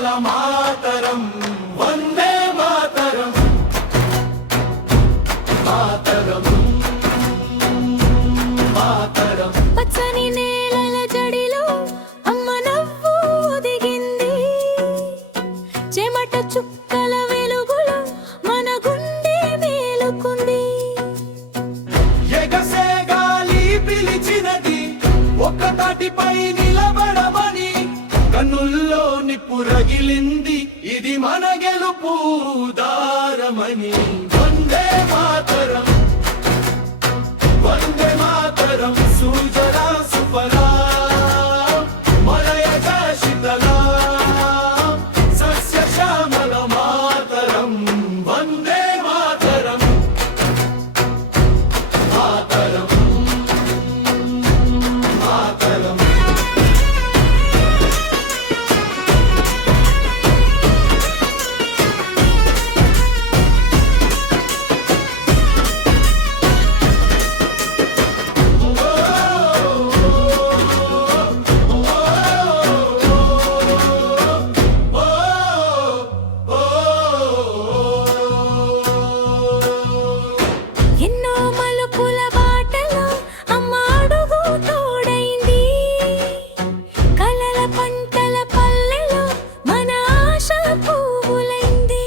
శ్యామల మాతరం వందే మాతరం మాతరం మాతరం. పచ్చని నేలల జడిలో అమ్మ నవ్వు ఒదిగింది, చెమట చుక్కల వెలుగులో మన గుండె మేలుకుంది. ఎగసే గాలి పిలిచినది ఒక తాటిపై నిలబడమని, కన్నుల్లో నిప్పు రగిలింది ఇది మన గెలుపు దారమని. వందే మాతరం వందే మాతరం సుజలా సుఫలా మలయజ శీతలా సస్య శ్యామల మాతరం వందే మాతరం మాతరం మాతరం. ఎన్నో మలుపుల బాటలో అమ్మ అడుగు తోడైంది, కలల పంటల పల్లెలో మన ఆశ పువ్వులైంది.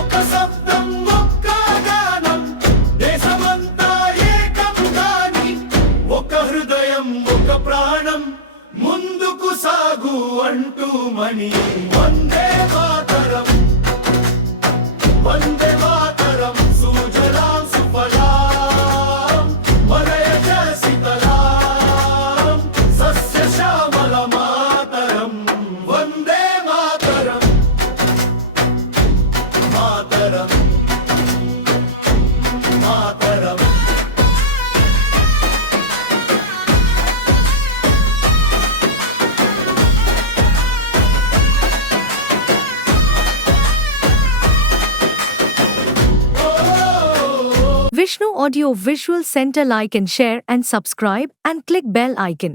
ఒక శబ్దం ఒక్క గానం దేశమంతా ఏకముగాని, ఒక హృదయం ఒక ప్రాణం ముందుకు సాగు అంటూ మని. వందే మాతరం వందే మాతరం సుజలాం సుఫలాం మలయజ శీతలాం సస్య శ్యామల మాతరం వందే మాతరం మాతరం మాతరం. Vishnu Audio Visual Center. Like and share and subscribe and click bell icon.